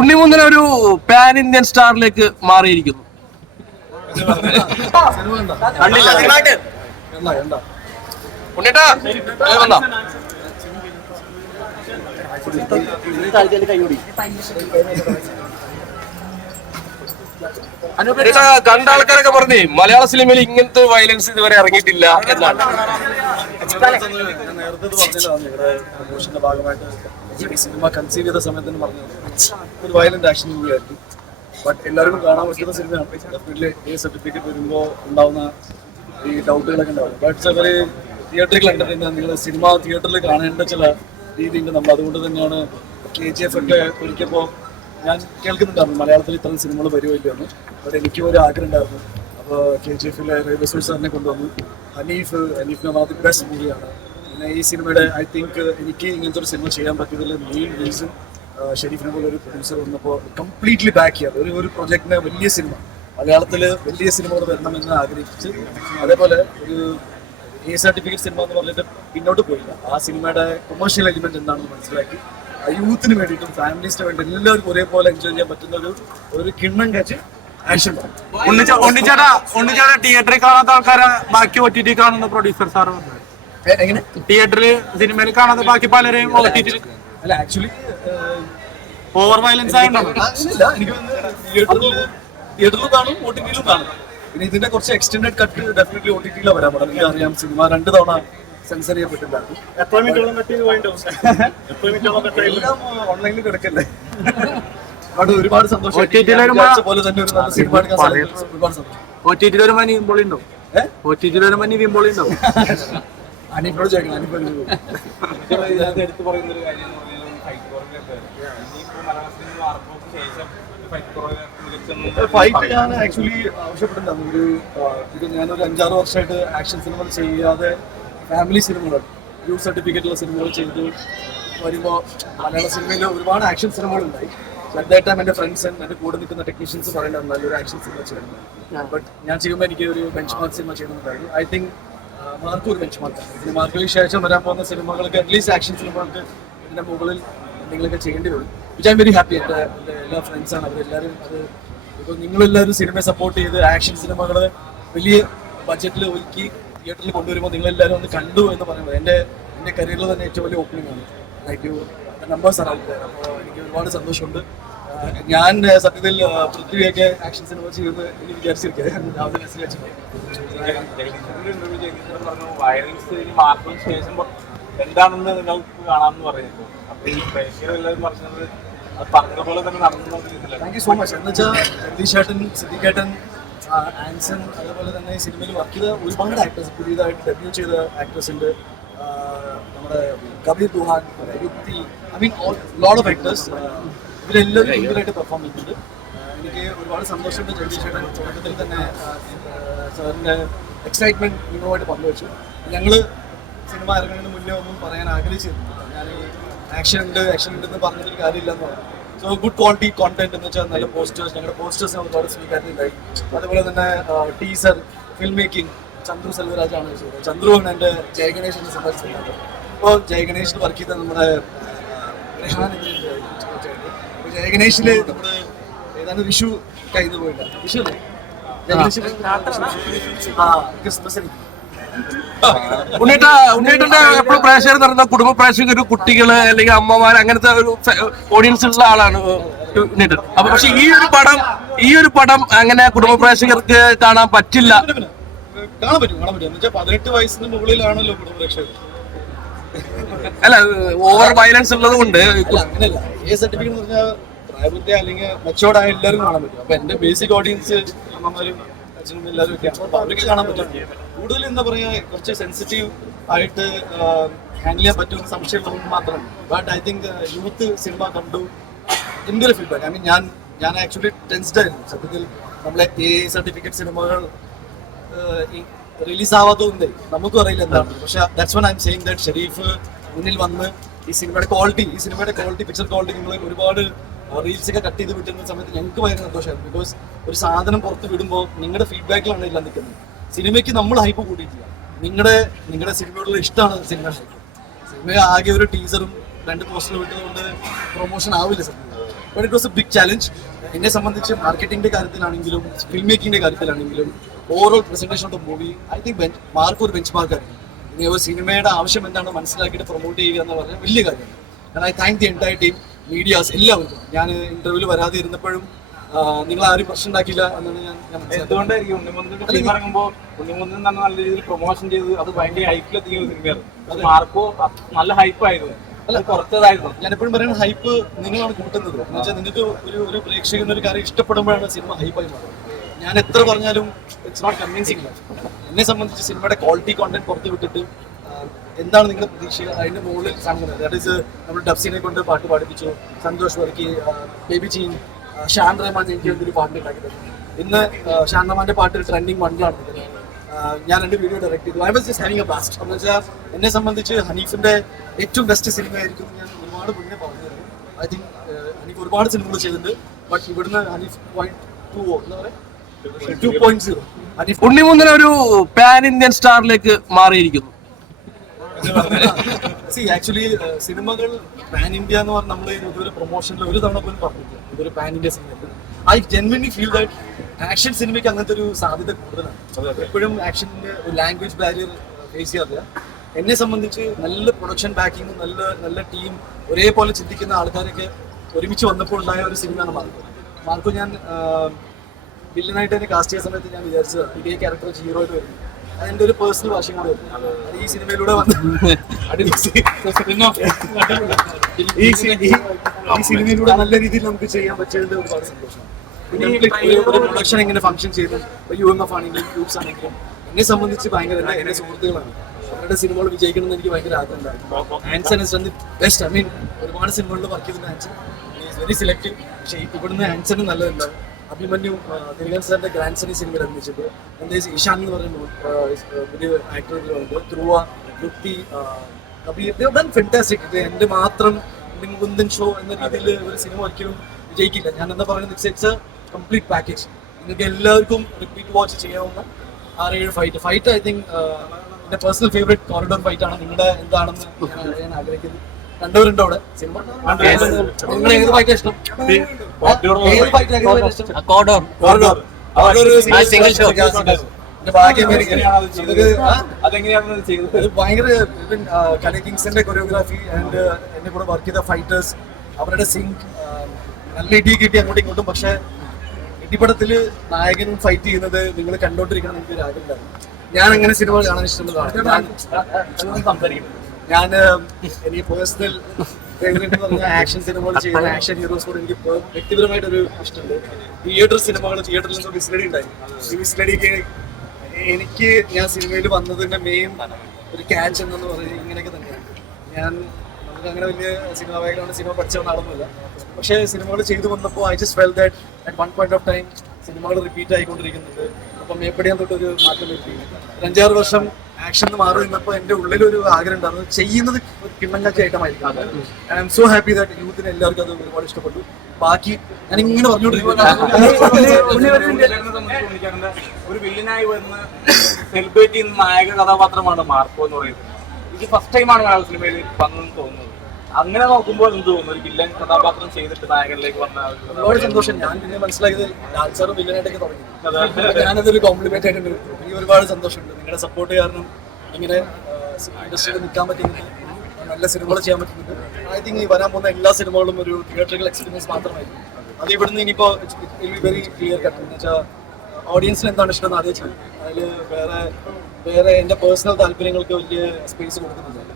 ഉണ്ണിമുന്തൻ ഒരു pan Indian സ്റ്റാറിലേക്ക് മാറിയിരിക്കുന്നു. ഉണ്ണിട്ടാ കണ്ട ആൾക്കാരൊക്കെ പറഞ്ഞേ മലയാള സിനിമയിൽ ഇങ്ങനത്തെ വയലൻസ് ഇതുവരെ ഇറങ്ങിയിട്ടില്ല എന്നാണ്. നേരത്തെ പ്രൊമോഷന്റെ ഭാഗമായിട്ട് സിനിമ കൺസീവ് ചെയ്ത സമയത്ത് പറഞ്ഞത് ഒരു വയലന്റ് ആക്ഷൻ മൂവിയായിരുന്നു. ബട്ട് എല്ലാവർക്കും കാണാൻ പറ്റുന്ന സിനിമയാണ്. ഡെഫിനറ്റ്ലി A സർട്ടിഫിക്കറ്റ് വരുമ്പോൾ ഉണ്ടാവുന്ന ഈ ഡൗട്ടുകളൊക്കെ ഉണ്ടാവും. ബട്ട് അവര് തിയേറ്ററിൽ കണ്ടിട്ടുണ്ടെങ്കിൽ നിങ്ങൾ സിനിമ തിയേറ്ററിൽ കാണേണ്ട ചില രീതിയുണ്ട്. നമ്മൾ അതുകൊണ്ട് തന്നെയാണ് KGF ഒക്കെ ഒരിക്കപ്പോൾ ഞാൻ കേൾക്കുന്നുണ്ടായിരുന്നു മലയാളത്തിൽ ഇത്തരം സിനിമകൾ വരുമില്ലെന്ന്. ബട്ട് എനിക്കും ഒരു ആഗ്രഹം ഉണ്ടായിരുന്നു. അപ്പോൾ KGF-ലെ റസൂൽ സാറിനെ കൊണ്ടുവന്നു. ഹനീഫിന് വൺ ഓഫ് ദി ബെസ്റ്റ് മൂവിയാണ്. പിന്നെ ഈ സിനിമയുടെ ഐ തിങ്ക് എനിക്ക് ഇങ്ങനത്തെ ഒരു സിനിമ ചെയ്യാൻ പറ്റിയതിൽ മെയിൻ റീസൺ ഷെരീഫിനെ പോലെ ഒരു പ്രൊഡ്യൂസർ വന്നപ്പോൾ കംപ്ലീറ്റ്ലി ബാക്ക് ചെയ്യാറ് ഒരു പ്രൊജക്റ്റിനെ വലിയ സിനിമ മലയാളത്തിൽ വലിയ സിനിമകൾ വരണമെന്ന് ആഗ്രഹിച്ച് അതേപോലെ ഒരു A സർട്ടിഫിക്കറ്റ് സിനിമ എന്ന് പറഞ്ഞിട്ട് പിന്നോട്ട് പോയില്ല. ആ സിനിമയുടെ കൊമേഴ്ഷ്യൽ എലിമെന്റ് എന്താണെന്ന് മനസ്സിലാക്കി യൂത്തിന് വേണ്ടിയിട്ടും ഫാമിലീസിന് വേണ്ടി എല്ലാവർക്കും ഒരേപോലെ എൻജോയ് ചെയ്യാൻ പറ്റുന്ന ഒരു കിണ്ണം കാച്ച് ആക്ഷൻ. ഉണ്ണിച്ചേട്ടാ തിയേറ്ററിൽ കാണാത്ത ആൾക്കാരെ ബാക്കി OTT കാണുന്ന പ്രൊഡ്യൂസർ സാർ എങ്ങനെ തിയേറ്ററിൽ സിനിമയിൽ കാണാത്ത ബാക്കി പലരെയും OTT അല്ല ആക്ച്വലി ഓവർ വയലൻസ് ആയിട്ടോ എനിക്ക് തിയേറ്ററിലും കാണും OTT-യിലും കാണും. പിന്നെ ഇതിന്റെ കുറച്ച് എക്സ്റ്റെൻഡഡ് കട്ട് ഡെഫിനറ്റ്ലി OTT-യിലാണ് വരാൻ പാടില്ല. എനിക്ക് അറിയാം സിനിമ 2 തവണ സെൻസർ ചെയ്യപ്പെട്ടിട്ടുണ്ടായിരുന്നു. എല്ലാം ഓൺലൈനിൽ കിടക്കല്ലേ. അവിടെ ഒരുപാട് സന്തോഷം. പോലെ തന്നെ ഒരു നല്ല സിനിമ എടുക്കാൻ സാധിക്കും. ഒരുപാട് സന്തോഷം. OTT-യിൽ ഒരു മനി വീമ്പോളിണ്ടോ? OTT-യിൽ ഒരു മനി വീമ്പോളിണ്ടോ? അനീഫോട് ചോദിക്കണം. അനീഫോട് എടുത്തു പറയുന്ന ഒരു കാര്യം ഫൈറ്റ് ഞാൻ ആക്ച്വലി ആവശ്യപ്പെട്ടിട്ടുണ്ടായിരുന്നു. ഇത് ഞാനൊരു 5-6 വർഷമായിട്ട് ആക്ഷൻ സിനിമകൾ ചെയ്യാതെ ഫാമിലി സിനിമകൾ യൂത്ത് സർട്ടിഫിക്കറ്റുള്ള സിനിമകൾ ചെയ്ത് വരുമ്പോൾ മലയാള സിനിമയിൽ ഒരുപാട് ആക്ഷൻ സിനിമകളുണ്ടായി. അറ്റ് ദാറ്റ് ടൈം എൻ്റെ ഫ്രണ്ട്സ് എൻ്റെ കൂടെ നിൽക്കുന്ന ടെക്നീഷ്യൻസ് പറയുന്നുണ്ട് നല്ലൊരു ആക്ഷൻ സിനിമ ചെയ്യണം. ബട്ട് ഞാൻ ചെയ്യുമ്പോൾ എനിക്ക് ഒരു ബെഞ്ച് മാർക്ക് സിനിമ ചെയ്യണമെന്നുണ്ടായിരുന്നു. ഐ തിങ്ക് മാർക്കും ഒരു ബെഞ്ച് മാർക്കാണ്. ഇതിന് മാർക്കിന് ശേഷം വരാൻ പോകുന്ന സിനിമകൾക്ക് അറ്റ്ലീസ്റ്റ് ആക്ഷൻ സിനിമകൾക്ക് ഇതിൻ്റെ മുകളിൽ എന്തെങ്കിലുമൊക്കെ ചെയ്യേണ്ടി വരും. Which I am very happy. എൻ്റെ എല്ലാ ഫ്രണ്ട്സാണ് അവരെല്ലാവരും അത് ഇപ്പോൾ നിങ്ങളെല്ലാവരും സിനിമയെ സപ്പോർട്ട് ചെയ്ത് ആക്ഷൻ സിനിമകൾ വലിയ ബഡ്ജറ്റിൽ ഒരുക്കി തിയേറ്ററിൽ കൊണ്ടുവരുമ്പോൾ നിങ്ങളെല്ലാവരും ഒന്ന് കണ്ടു എന്ന് പറയുന്നത് എൻ്റെ കരിയറിൽ തന്നെ ഏറ്റവും വലിയ ഓപ്പണിംഗ് ആണ്. ലൈക്ക് യു നമ്പേഴ്സ് ആണ് ഔട്ട്. അപ്പോൾ എനിക്ക് ഒരുപാട് സന്തോഷമുണ്ട്. ഞാൻ സത്യത്തിൽ പൃഥ്വിയൊക്കെ ആക്ഷൻ സിനിമ ചെയ്യുന്നത് എനിക്ക് വിചാരിച്ചിരിക്കുക. രാവിലെ മെസ്സേജ് വെച്ചിട്ട് എന്താണെന്ന് നിങ്ങൾക്ക് കാണാമെന്ന് പറയുന്നത്. അപ്പൊ ഈ പ്രേക്ഷകരെല്ലാവരും പറഞ്ഞത് പറഞ്ഞ പോലെ തന്നെ നടന്നു. Thank you so much. എന്ന് വെച്ചാൽ ജഗദീഷ് ചേട്ടൻ, സിദ്ദിഖേട്ടൻ, ആൻസൺ, അതേപോലെ തന്നെ ഈ സിനിമയിൽ വർക്ക് ചെയ്ത ഒരുപാട് ആക്ടേഴ്സ്, പുതിയതായിട്ട് ഡെബ്യൂ ചെയ്ത ആക്ടേഴ്സ് ഉണ്ട്. നമ്മുടെ കബീർ ദുഹാൻ, യുക്തി, I mean lot of actors ഇവരെല്ലാവരും ഭയങ്കരമായിട്ട് പെർഫോം ചെയ്യുന്നുണ്ട്. എനിക്ക് ഒരുപാട് സന്തോഷമുണ്ട്. ജഗദീഷ് ചേട്ടൻ തുടക്കത്തിൽ തന്നെ സാറിൻ്റെ എക്സൈറ്റ്മെൻറ്റ് നിങ്ങളുമായിട്ട് പങ്കുവച്ചു. ഞങ്ങൾ സിനിമ ഇറങ്ങുന്നതിന് മുന്നേ ഒന്നും പറയാൻ ആഗ്രഹിച്ചിരുന്നു. ഞാൻ ആക്ഷൻ ഉണ്ടെന്ന് പറഞ്ഞൊരു കാര്യമില്ലെന്ന് പറഞ്ഞു. സോ ഗുഡ് ക്വാളിറ്റി കോണ്ടന്റ് എന്ന് വെച്ചാൽ നല്ല പോസ്റ്റേഴ്സ്, ഞങ്ങളുടെ പോസ്റ്റേഴ്സ് ഒരുപാട് സ്വീകാര്യതയുണ്ടായി. അതുപോലെ തന്നെ ടീസർ, ഫിൽം മേക്കിംഗ് ചന്ദ്രു സെൽവരാജാണ് ചെയ്തത്. ചന്ദ്രുവാണ് എൻ്റെ ജയഗണേഷിൻ്റെ സംബന്ധിച്ചിട്ടുള്ളത്. അപ്പോൾ ജയഗണേഷിൽ വർക്ക് ചെയ്ത നമ്മുടെ അപ്പോൾ ജയഗണേഷിൽ നമ്മൾ ഏതാണ്ട് വിഷു കഴിഞ്ഞു പോയില്ല. വിഷു അല്ലേ ക്രിസ്മസിന് ഉണ്ണിയേട്ടന്റെ എപ്പോഴും പ്രേക്ഷകർ നടന്ന കുടുംബ പ്രേക്ഷകർ, കുട്ടികള് അല്ലെങ്കിൽ അമ്മമാർ, അങ്ങനത്തെ ഒരു ഓഡിയൻസ് ഉള്ള ആളാണ് ഉണ്ണിയേട്ടൻ. അപ്പൊ പക്ഷെ ഈ ഒരു പടം അങ്ങനെ കുടുംബ പ്രേക്ഷകർക്ക് കാണാൻ പറ്റില്ല. കാണാൻ പറ്റും എന്ന് വെച്ചാൽ 18 വയസ്സിന് മുകളിലാണല്ലോ കുടുംബ പ്രേക്ഷകർ. അല്ല, ഓവർ വയലൻസ് ഉള്ളത് കൊണ്ട് അങ്ങനെയല്ല. A സർട്ടിഫിക്കറ്റ് എന്ന് പറഞ്ഞാൽ പ്രായപൂർത്തി അല്ലെങ്കിൽ മെച്ചോർഡായ എല്ലാവരും കാണാൻ പറ്റും. അപ്പൊ എന്റെ ബേസിക് ഓഡിയൻസ് അമ്മമാരും അച്ഛനും എല്ലാവരും ഒക്കെയാണ്. അപ്പൊ അവർക്ക് കാണാൻ പറ്റും. കൂടുതൽ എന്താ പറയാ, കുറച്ച് സെൻസിറ്റീവ് ആയിട്ട് ഹാൻഡിൽ ചെയ്യാൻ പറ്റുന്ന സംശയമുള്ളത് മാത്രമാണ്. But I think youth cinema കണ്ടു എൻ്റെ ഒരു ഫീഡ്ബാക്ക്. ഐ മീൻ ഞാൻ ആക്ച്വലി ടെൻസ്ഡ് ആയിരുന്നു. സത്യത്തിൽ നമ്മളെ A സർട്ടിഫിക്കറ്റ് സിനിമകൾ റിലീസ് ആവാത്തതുകൊണ്ട് നമുക്കും അറിയില്ല എന്താണ്. പക്ഷെ that's one I'm saying that Shareef മുന്നിൽ വന്ന് ഈ സിനിമയുടെ ക്വാളിറ്റി പിക്ചർ ക്വാളിറ്റി നിങ്ങൾ ഒരുപാട് റീൽസൊക്കെ കട്ട് ചെയ്ത് വിട്ടുന്ന സമയത്ത് ഞങ്ങൾക്ക് ഭയങ്കര സന്തോഷമായിരുന്നു. ബിക്കോസ് ഒരു സാധനം പുറത്ത് വിടുമ്പോൾ നിങ്ങളുടെ ഫീഡ്ബാക്കിലാണ് എല്ലാം നിൽക്കുന്നത്. സിനിമയ്ക്ക് നമ്മൾ ഹൈപ്പ് കൂട്ടിയിട്ടില്ല. നിങ്ങളുടെ സിനിമയോടുള്ള ഇഷ്ടമാണ് സിനിമ ആകെ ഒരു ടീസറും 2 പോസ്റ്ററും വിട്ടതുകൊണ്ട് പ്രൊമോഷൻ ആവില്ല സത്യം. But it was a big challenge. എന്നെ സംബന്ധിച്ച് മാർക്കറ്റിംഗിന്റെ കാര്യത്തിലാണെങ്കിലും ഫിലിം മേക്കിങ്ങിന്റെ കാര്യത്തിലാണെങ്കിലും overall presentation of the movie I think mark ഒരു ബെഞ്ച് മാർക്കായിരുന്നു. ഇനി ഒരു സിനിമയുടെ ആവശ്യം എന്താണ് മനസ്സിലാക്കിയിട്ട് പ്രൊമോട്ട് ചെയ്യുക എന്ന് പറഞ്ഞാൽ വലിയ കാര്യമാണ്. കാരണം I thank the entire team, medias എല്ലാവർക്കും. ഞാൻ ഇന്റർവ്യൂവിൽ വരാതെ ഇരുന്നപ്പോഴും നിങ്ങൾ ആരും പ്രശ്നം ഉണ്ടാക്കില്ല എന്നാണ് ഞാൻ എന്തുകൊണ്ടായിരിക്കും ഉണ്ണിമുന്നിന്റെ ഫിലിം ഇറങ്ങുമ്പോൾ ഉണ്ണിമുന്നിൽ തന്നെ നല്ല രീതിയിൽ പ്രൊമോഷൻ ചെയ്ത് അത് ഭയങ്കര ഹൈപ്പിലെത്തിക്കുന്ന സിനിമയായിരുന്നു. അത് മാർക്കോ നല്ല ഹൈപ്പായിരുന്നു, അല്ല കുറച്ചതായിരുന്നു. ഞാൻ എപ്പോഴും പറയുന്ന ഹൈപ്പ് നിങ്ങളാണ് കൂട്ടുന്നത്. എന്ന് വെച്ചാൽ നിങ്ങൾക്ക് ഒരു പ്രേക്ഷകന് ഒരു കാര്യം ഇഷ്ടപ്പെടുമ്പോഴാണ് സിനിമ ഹൈപ്പായി മാറുന്നത്. ഞാൻ എത്ര പറഞ്ഞാലും ഇറ്റ്സ് നോട്ട് കൺവിൻസിംഗ്. എന്നെ സംബന്ധിച്ച് സിനിമയുടെ ക്വാളിറ്റി കോണ്ടന്റ് പുറത്ത് വിട്ടിട്ട് എന്താണ് നിങ്ങളുടെ പ്രതീക്ഷ അതിന്റെ മുകളിൽ കാണുന്നത്. ദാറ്റ് ഈസ് നമ്മൾ ഡബ്സിനെ കൊണ്ട് പാട്ട് പാടിപ്പിച്ചു, സന്തോഷ് വർക്കി, ബേബി ജീൻ, ഷാൻ റഹ്മാൻ എനിക്ക് വേണ്ടി പാട്ട് ഉണ്ടാക്കിയത്. ഇന്ന് ഷാൻ റഹ്മാന്റെ പാട്ട് ട്രെൻഡിങ് വണ്ടിലാണ്. ഞാൻ 2 വീഡിയോ ഡയറക്ട് ചെയ്തു. I was just having A blast. എന്ന് വെച്ചാൽ എന്നെ സംബന്ധിച്ച് ഹനീഫിന്റെ ഏറ്റവും ബെസ്റ്റ് സിനിമ ആയിരിക്കും ഞാൻ ഒരുപാട് മുന്നേ പറഞ്ഞിരുന്നു. ഐ തിങ്ക് ഹനീഫ് ഒരുപാട് സിനിമകൾ ചെയ്തിട്ടുണ്ട്. ബട്ട് ഇവിടുന്ന് ഹനീഫ് 2.20 എന്താ പറയുക 2.0 ഹനീഫ് ഉണ്ണിമുന്നൻ ഒരു പാൻ ഇന്ത്യൻ സ്റ്റാറിലേക്ക് മാറിയിരിക്കുന്നു. ആക്ച്വലി സിനിമകൾ പാൻ ഇന്ത്യ എന്ന് പറഞ്ഞാൽ നമ്മൾ ഇതൊരു പ്രൊമോഷനിൽ ഒരു തവണ പോലും പറഞ്ഞിട്ടില്ല ഇതൊരു pan India cinema. I genuinely feel that action സിനിമയ്ക്ക് അങ്ങനത്തെ ഒരു സാധ്യത കൂടുതലാണ്. എപ്പോഴും ആക്ഷൻ്റെ ലാംഗ്വേജ് ബാരിയർ ഫേസ് ചെയ്യാറില്ല. എന്നെ സംബന്ധിച്ച് നല്ല പ്രൊഡക്ഷൻ ബാക്കിങ്ങും നല്ല ടീം, ഒരേപോലെ ചിന്തിക്കുന്ന ആൾക്കാരൊക്കെ ഒരുമിച്ച് വന്നപ്പോൾ ഉണ്ടായ ഒരു സിനിമയാണ് മാർക്കോ. ഞാൻ വില്ലനായിട്ട് തന്നെ കാസ്റ്റ് ചെയ്ത സമയത്ത് ഞാൻ വിചാരിച്ചത് ഇതേ ക്യാരക്ടർ ഹീറോ ആയിട്ട് വരുന്നു. അതെന്റെ ഒരു പേഴ്സണൽ വാശിയും കൂടെ വരുന്നു. അത് ഈ സിനിമയിലൂടെ ഈ സിനിമയിലൂടെ നല്ല രീതിയിൽ നമുക്ക് ചെയ്യാൻ പറ്റിയതിന്റെ ഒരുപാട് സന്തോഷം. പിന്നെ ഒരു പ്രൊഡക്ഷൻ എങ്ങനെ ഫംഗ്ഷൻ ചെയ്തു, UMF ആണെങ്കിലും ഗ്രൂപ്പ്സ് ആണെങ്കിലും എന്നെ സംബന്ധിച്ച് ഭയങ്കര എന്റെ സുഹൃത്തുക്കളാണ്. അവരുടെ സിനിമകൾ വിജയിക്കണം എന്ന് എനിക്ക് ഭയങ്കര ആഗ്രഹം ഉണ്ടായിരുന്നു. Anson is the best. I mean ഒരുപാട് സിനിമകളിൽ വർക്ക് ചെയ്തിട്ടുണ്ട് ആൻസൺ. Is very selective. പക്ഷേ ഇവിടുന്ന് ആൻസൺ നല്ലതുണ്ടാവും. അഭിമന്യു തിരുവൻ സാറിന്റെ ഗ്രാൻഡ് സൺ ഈ സിനിമയിൽ അഭിനയിച്ചിട്ട് എന്താ ഇഷാൻ എന്ന് പറയുമ്പോൾ ഒരു ആക്ടറുകളുണ്ട്, ധ്രുവ, യുക്തി, ഫെന്റാസ്റ്റിക്. ഇത് എന്റെ മാത്രം മുന്തൻ ഷോ എന്ന രീതിയിൽ ഒരു സിനിമ ഒരിക്കലും വിജയിക്കില്ല. ഞാൻ എന്താ പറയുന്നത്, ഇറ്റ്സ് എ കംപ്ലീറ്റ് പാക്കേജ്. നിങ്ങൾക്ക് എല്ലാവർക്കും റിപ്പീറ്റ് വാച്ച് ചെയ്യാവുന്ന 6-7 ഫൈറ്റ്. ഐ തിങ്ക് എന്റെ പേഴ്സണൽ ഫേവറേറ്റ് കോറിഡോർ ഫൈറ്റ് ആണ്. നിങ്ങളുടെ എന്താണെന്ന് ഞാൻ ആഗ്രഹിക്കുന്നത്. കണ്ടവരുണ്ടോ അവിടെ സിനിമ? നിങ്ങൾ ഏത് ഫൈറ്റാ ഇഷ്ടം? ഏത് ഫൈറ്റാണ് ഇഷ്ടം? ഭയങ്കര കലി കിങ്സിന്റെ കൊറിയോഗ്രാഫി ആൻഡ് എന്നെ കൂടെ വർക്ക് ചെയ്ത ഫൈറ്റേഴ്സ്, അവരുടെ സിങ്ക്, നല്ല ഇടി കിട്ടി അങ്ങോട്ടും ഇങ്ങോട്ടും. പക്ഷെ ഇടിപടത്തില് നായകൻ ഫൈറ്റ് ചെയ്യുന്നത് നിങ്ങൾ കണ്ടോണ്ടിരിക്കണം എനിക്ക് ഒരു ആഗ്രഹമുണ്ടായിരുന്നു. ഞാൻ അങ്ങനെ സിനിമകൾ കാണാൻ ഇഷ്ടമുള്ളതാണ്. ഞാൻ എനിക്ക് പേഴ്സണൽ ഫേവറേറ്റ് എന്ന് പറഞ്ഞാൽ ആക്ഷൻ സിനിമകൾ ചെയ്യുന്ന ആക്ഷൻ ഹീറോസിനോട് എനിക്ക് വ്യക്തിപരമായിട്ടൊരു ഇഷ്ടമുണ്ട്. തിയേറ്റർ സിനിമകൾ, തിയേറ്ററിൽ നിന്ന് വിസ്ലടി ഉണ്ടായി. ഈ വിസ്ലടിക്ക് എനിക്ക് ഞാൻ സിനിമയിൽ വന്നതിന്റെ മെയിൻ ഒരു ക്യാച്ച് എന്നു പറയുന്നത് ഇങ്ങനെയൊക്കെ തന്നെയാണ്. നമുക്ക് അങ്ങനെ വലിയ സിനിമ ബാക്ക്ഗ്രൗണ്ട് സിനിമ പഠിച്ച നടന്നില്ല. പക്ഷേ സിനിമകൾ ചെയ്തു വന്നപ്പോൾ I just felt that at one point of time സിനിമകൾ റിപ്പീറ്റ് ആയിക്കൊണ്ടിരിക്കുന്നുണ്ട്. അപ്പം മേപ്പടിയാൻ തൊട്ടൊരു മാറ്റം വരുത്തി 5-6 വർഷം ആക്ഷൻ മാറി നിന്നപ്പോൾ എൻ്റെ ഉള്ളിലൊരു ആഗ്രഹം ഉണ്ടായിരുന്നു ചെയ്യുന്നത് കിണ്ണങ്കാച്ച ഐറ്റമായിരിക്കും. I am so happy that യൂത്തിന് എല്ലാവർക്കും അത് ഒരുപാട് ഇഷ്ടപ്പെട്ടു. ബാക്കി ഞാൻ ഇങ്ങനെ പറഞ്ഞുകൊണ്ടിരിക്കുന്നു. ഒരു വില്ലനായി വന്ന് സെലിബ്രേറ്റ് ചെയ്യുന്ന നായക കഥാപാത്രമാണ് മാർക്കോ എന്ന് പറയുന്നത്. ഇത് ഫസ്റ്റ് ടൈമാണ് മലയാള സിനിമയിൽ വന്നെന്ന് തോന്നുന്നത്. അങ്ങനെ നോക്കുമ്പോൾ എന്ത് തോന്നുന്നു, ഒരു വില്ലൻ കഥാപാത്രം ചെയ്തിട്ട് നായകനിലേക്ക് വന്ന ഒരുപാട് സന്തോഷം. ഞാൻ പിന്നെ മനസ്സിലാക്കിയത് ഡാൻസറും വില്ലനായിട്ടൊക്കെ തുടങ്ങി. ഞാനതൊരു കോംപ്ലിമെന്റ് ആയിട്ട് എനിക്ക് ഒരുപാട് സന്തോഷമുണ്ട്. നിങ്ങളുടെ സപ്പോർട്ട് കാരണം ഇങ്ങനെ ഇൻഡസ്ട്രിയിൽ നിൽക്കാൻ പറ്റുന്നുണ്ട്, നല്ല സിനിമകൾ ചെയ്യാൻ പറ്റുന്നുണ്ട്. ഐ തിങ്ക് ഈ വരാൻ പോകുന്ന എല്ലാ സിനിമകളും ഒരു തിയേറ്ററിക്കൽ എക്സ്പീരിയൻസ് മാത്രമായിരിക്കും. അത് ഇവിടുന്ന് ഇനിയിപ്പോൾ വെരി ക്ലിയർ കട്ട് എന്ന് വെച്ചാൽ ഓഡിയൻസിന് എന്താണ് ഇഷ്ടം എന്ന് ആലോചിച്ചു. അതിൽ വേറെ എൻ്റെ പേഴ്സണൽ താല്പര്യങ്ങൾക്ക് വലിയ സ്പേസ് കൊടുക്കുന്നില്ല.